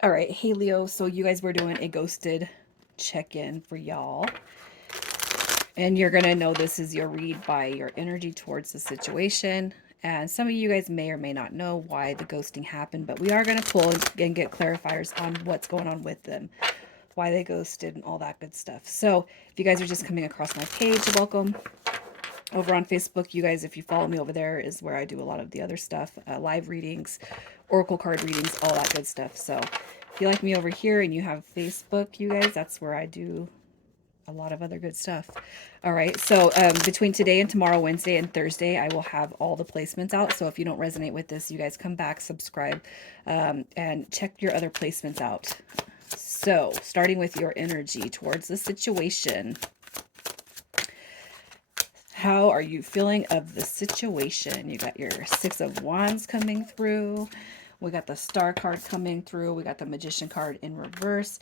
All right, hey Leo. So you guys were doing a ghosted check-in for y'all. And you're going to know this is your read by your energy towards the situation. And some of you guys may or may not know why the ghosting happened, but we are going to pull and get clarifiers on what's going on with them, why they ghosted, and all that good stuff. So if you guys are just coming across my page, welcome. Over on Facebook, you guys, if you follow me over there, is where I do a lot of the other stuff, live readings, oracle card readings, all that good stuff. So if you like me over here and you have Facebook, you guys, that's where I do a lot of other good stuff. All right, so between today and tomorrow, Wednesday and Thursday, I will have all the placements out. So if you don't resonate with this, you guys come back, subscribe, and check your other placements out. So starting with your energy towards the situation. How are you feeling of the situation? You got your Six of Wands coming through. We got the Star card coming through. We got the Magician card in reverse.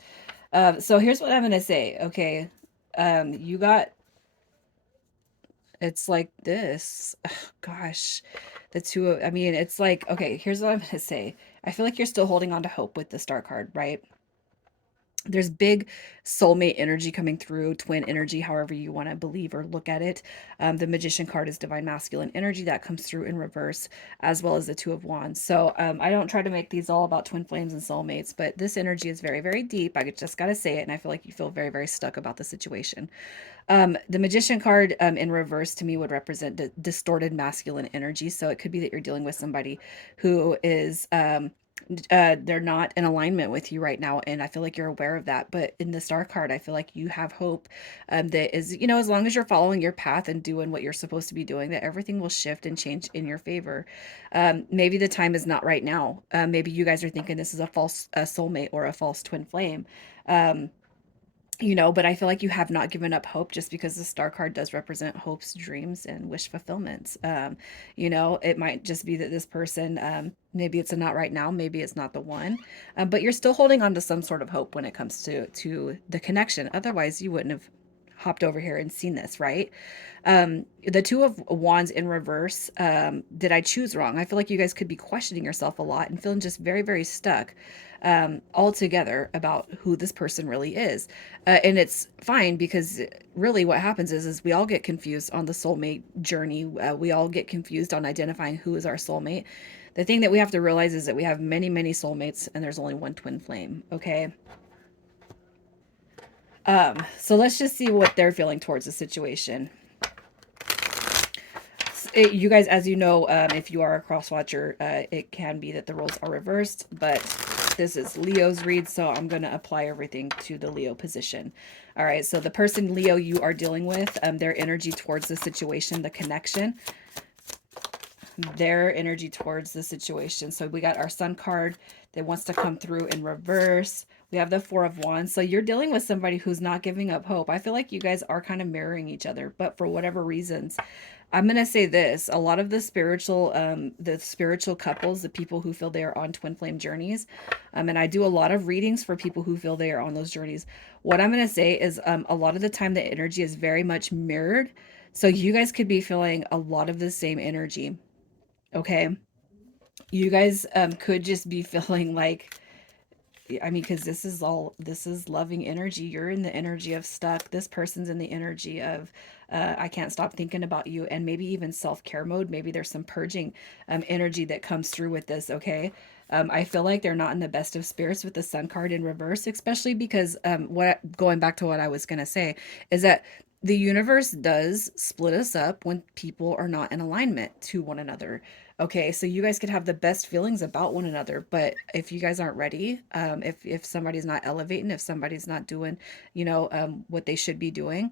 So here's what I'm going to say. Okay. You got, it's like this. Ugh, gosh, the two of, I mean, it's like, okay, here's what I'm going to say. I feel like you're still holding on to hope with the Star card, right? There's big soulmate energy coming through, twin energy, however you want to believe or look at it. The Magician card is divine masculine energy that comes through in reverse, as well as the Two of Wands. So I don't try to make these all about twin flames and soulmates, but this energy is very, very deep. I just got to say it, and I feel like you feel very, very stuck about the situation. The Magician card in reverse to me would represent distorted masculine energy. So it could be that you're dealing with somebody who is they're not in alignment with you right now, and I feel like you're aware of that. But in the Star card, I feel like you have hope, that is, as long as you're following your path and doing what you're supposed to be doing, that everything will shift and change in your favor. Maybe the time is not right now. Maybe you guys are thinking this is a false soulmate or a false twin flame. Um, but I feel like you have not given up hope, just because the Star card does represent hopes, dreams, and wish fulfillments. It might just be that this person, maybe it's a not right now, maybe it's not the one, but you're still holding on to some sort of hope when it comes to the connection. Otherwise, you wouldn't have hopped over here and seen this, right? The Two of Wands in reverse. Did I choose wrong? I feel like you guys could be questioning yourself a lot and feeling just very, very stuck altogether about who this person really is. And it's fine, because really what happens is we all get confused on the soulmate journey. We all get confused on identifying who is our soulmate. The thing that we have to realize is that we have many, many soulmates, and there's only one twin flame. Okay. So let's just see what they're feeling towards the situation. You guys, as you know, if you are a cross watcher, it can be that the roles are reversed, but this is Leo's read, so I'm going to apply everything to the Leo position. All right, so the person, Leo, you are dealing with, their energy towards the situation, the connection, their energy towards the situation. So we got our Sun card that wants to come through in reverse. We have the Four of Wands. So you're dealing with somebody who's not giving up hope. I feel like you guys are kind of mirroring each other, but for whatever reasons, I'm going to say this. A lot of the spiritual couples, the people who feel they are on twin flame journeys, and I do a lot of readings for people who feel they are on those journeys. What I'm going to say is a lot of the time the energy is very much mirrored. So you guys could be feeling a lot of the same energy. Okay. You guys could just be feeling like, I mean, because this is loving energy. You're in the energy of stuck. This person's in the energy of, I can't stop thinking about you, and maybe even self care mode. Maybe there's some purging energy that comes through with this. Okay. I feel like they're not in the best of spirits with the Sun card in reverse, especially because going back to what I was going to say is that the universe does split us up when people are not in alignment to one another. Okay, so you guys could have the best feelings about one another, but if you guys aren't ready, if somebody's not elevating, if somebody's not doing, what they should be doing,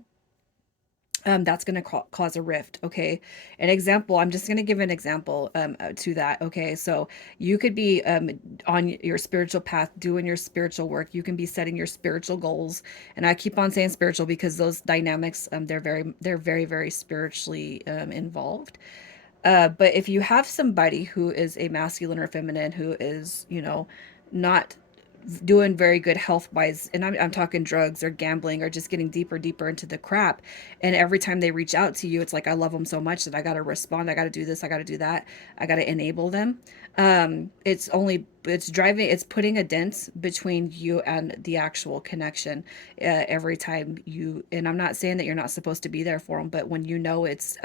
that's going to cause a rift. Okay, an example. I'm just going to give an example to that. Okay, so you could be on your spiritual path, doing your spiritual work. You can be setting your spiritual goals, and I keep on saying spiritual because those dynamics, they're very, very spiritually involved. But if you have somebody who is a masculine or feminine who is, not doing very good health wise, and I'm talking drugs or gambling or just getting deeper deeper into the crap, and every time they reach out to you, it's like I love them so much that I got to respond, I got to do this, I got to do that, I got to enable them. It's driving, it's putting a dent between you and the actual connection. Every time you, and I'm not saying that you're not supposed to be there for them, but when you know it's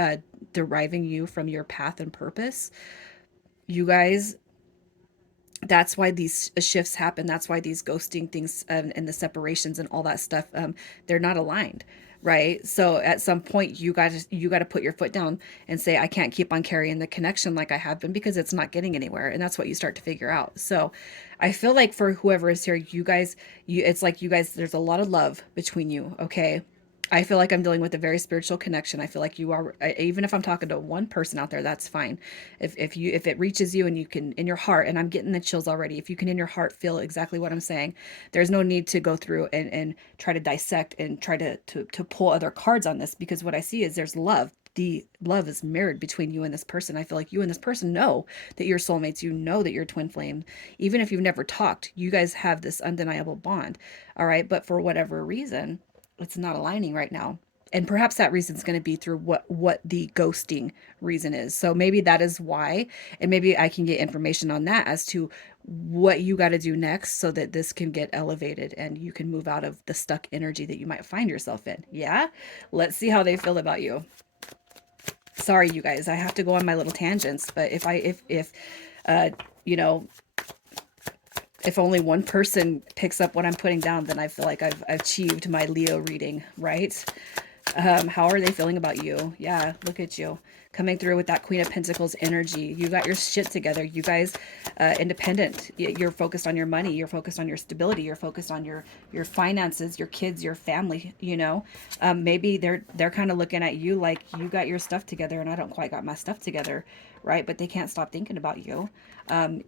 deriving you from your path and purpose, you guys, that's why these shifts happen. That's why these ghosting things, and the separations and all that stuff, they're not aligned, right? So at some point you got to put your foot down and say, I can't keep on carrying the connection like I have been, because it's not getting anywhere. And that's what you start to figure out. So I feel like for whoever is here, you guys, it's like you guys, there's a lot of love between you. Okay. I feel like I'm dealing with a very spiritual connection. I feel like you are, even if I'm talking to one person out there, that's fine. If it reaches you and you can in your heart, and I'm getting the chills already, if you can in your heart feel exactly what I'm saying, there's no need to go through and try to dissect and try to pull other cards on this, because what I see is there's love. The love is mirrored between you and this person. I feel like you and this person know that you're soulmates. You know that you're twin flame. Even if you've never talked, you guys have this undeniable bond. All right. But for whatever reason, it's not aligning right now. And perhaps that reason is going to be through what the ghosting reason is. So maybe that is why, and maybe I can get information on that as to what you got to do next so that this can get elevated and you can move out of the stuck energy that you might find yourself in. Yeah? Let's see how they feel about you. Sorry you guys, I have to go on my little tangents, but if uh you know, if only one person picks up what I'm putting down, then I feel like I've achieved my Leo reading, right? How are they feeling about you? Yeah, look at you coming through with that Queen of Pentacles energy. You got your shit together. You guys, independent. You're focused on your money. You're focused on your stability. You're focused on your finances, your kids, your family. You know, maybe they're kind of looking at you like you got your stuff together and I don't quite got my stuff together, right? But they can't stop thinking about you. Um,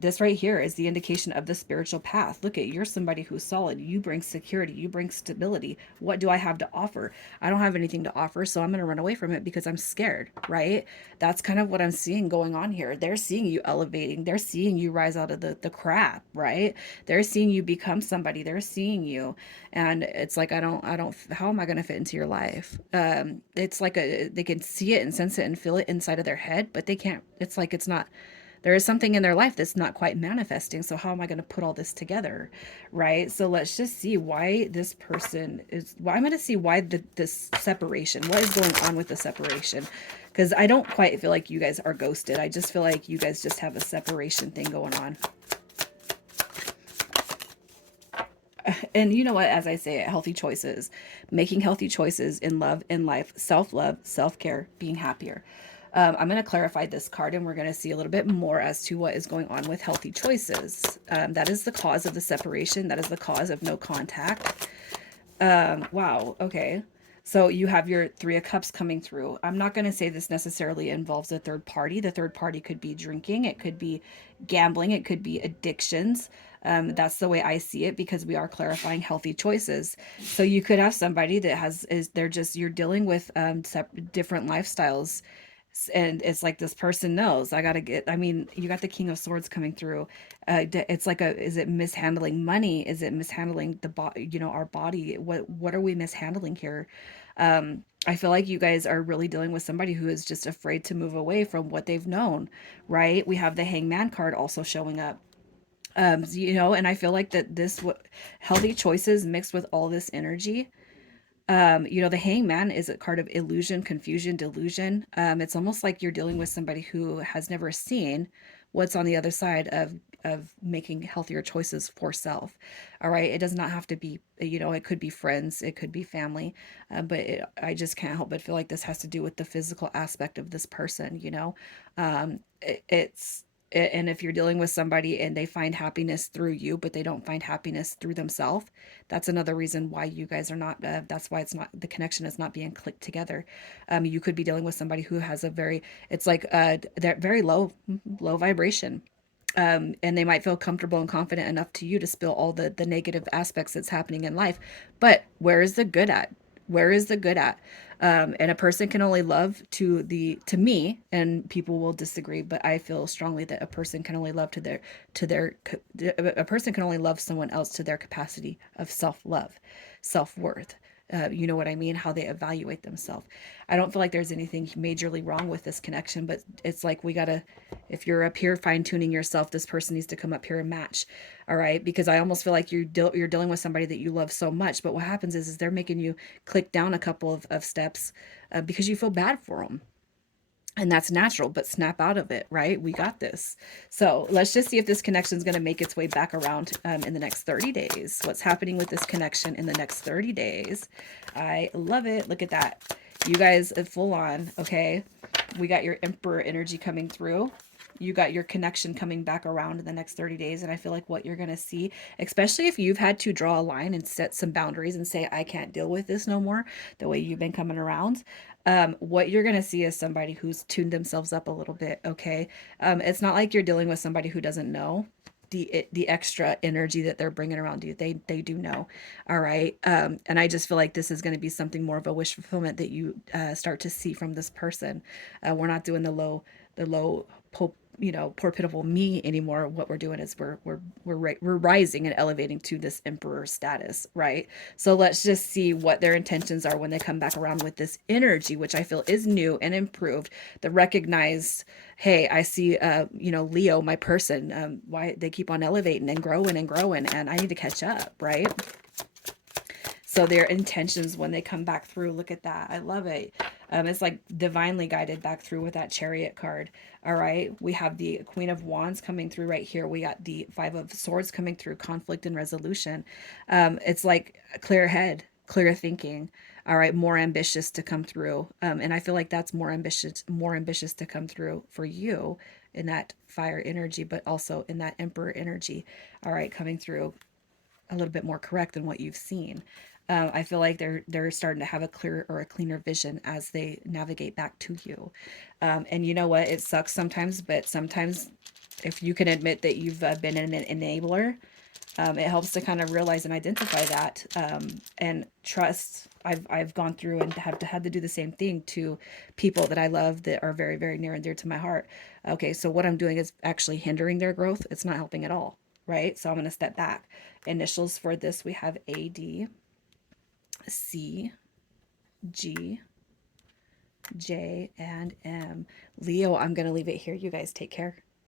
this right here is the indication of the spiritual path. Look at, you're somebody who's solid. You bring security, you bring stability. What do I have to offer? I don't have anything to offer, so I'm going to run away from it because I'm scared, right? That's kind of what I'm seeing going on here. They're seeing you elevating. They're seeing you rise out of the crap, right? They're seeing you become somebody. They're seeing you, and it's like I don't how am I going to fit into your life? It's like they can see it and sense it and feel it inside of their head, but they can't. It's like it's not, there is something in their life that's not quite manifesting. So how am I going to put all this together? Right. So let's just see why this person is, well, I'm going to see why this separation, what is going on with the separation? Because I don't quite feel like you guys are ghosted. I just feel like you guys just have a separation thing going on. And you know what, as I say it, healthy choices, making healthy choices in love, in life, self-love, self-care, being happier. I'm going to clarify this card and we're going to see a little bit more as to what is going on with healthy choices. That is the cause of the separation. That is the cause of no contact. Wow. Okay. So you have your Three of Cups coming through. I'm not going to say this necessarily involves a third party. The third party could be drinking, it could be gambling, it could be addictions. That's the way I see it because we are clarifying healthy choices. So you could have somebody that has, is they're just, you're dealing with different lifestyles, and it's like this person knows I gotta get, I mean, you got the King of Swords coming through. It's like a, is it mishandling money, is it mishandling the body, you know, our body, what are we mishandling here? I feel like you guys are really dealing with somebody who is just afraid to move away from what they've known, right? We have the Hangman card also showing up. You know, and I feel like that this what healthy choices mixed with all this energy, you know, the Hangman is a card of illusion, confusion, delusion. It's almost like you're dealing with somebody who has never seen what's on the other side of making healthier choices for self. All right, it does not have to be, you know, it could be friends, it could be family, I just can't help but feel like this has to do with the physical aspect of this person. You know, it's and if you're dealing with somebody and they find happiness through you but they don't find happiness through themselves, that's another reason why you guys are not, that's why it's not, the connection is not being clicked together. You could be dealing with somebody who has a very, it's like they're very low vibration, and they might feel comfortable and confident enough to you to spill all the negative aspects that's happening in life. But where is the good at? Where is the good at? And a person can only love to me, and people will disagree, but I feel strongly that a person can only love to their a person can only love someone else to their capacity of self-love, self-worth. You know what I mean? How they evaluate themselves. I don't feel like there's anything majorly wrong with this connection, but it's like we gotta, if you're up here fine tuning yourself, this person needs to come up here and match. All right, because I almost feel like you're dealing with somebody that you love so much, but what happens is they're making you click down a couple of steps because you feel bad for them. And that's natural, but snap out of it, right? We got this. So let's just see if this connection is going to make its way back around in the next 30 days. What's happening with this connection in the next 30 days? I love it. Look at that. You guys, full on, okay? We got your Emperor energy coming through. You got your connection coming back around in the next 30 days. And I feel like what you're going to see, especially if you've had to draw a line and set some boundaries and say, I can't deal with this no more, the way you've been coming around, what you're going to see is somebody who's tuned themselves up a little bit. Okay. It's not like you're dealing with somebody who doesn't know the extra energy that they're bringing around you. They do know. All right. And I just feel like this is going to be something more of a wish fulfillment that you start to see from this person. We're not doing the low poor pitiful me anymore. What we're doing is we're rising and elevating to this emperor status, right? So let's just see what their intentions are when they come back around with this energy, which I feel is new and improved. The recognized, hey, I see, Leo, my person. Why they keep on elevating and growing, and I need to catch up, right? So their intentions when they come back through, look at that. I love it. It's like divinely guided back through with that chariot card. All right. We have the Queen of Wands coming through right here. We got the Five of Swords coming through, conflict and resolution. It's like a clear head, clear thinking. All right. More ambitious to come through. And I feel like that's more ambitious to come through for you in that fire energy, but also in that emperor energy. All right. Coming through a little bit more correct than what you've seen. I feel like they're starting to have a clearer or a cleaner vision as they navigate back to you. And you know what? It sucks sometimes, but sometimes if you can admit that you've been an enabler, it helps to kind of realize and identify that and trust. I've gone through and have had to do the same thing to people that I love that are very, very near and dear to my heart. Okay, so what I'm doing is actually hindering their growth. It's not helping at all, right? So I'm going to step back. Initials for this, we have AD, C, G, J, and M. Leo, I'm going to leave it here. You guys take care.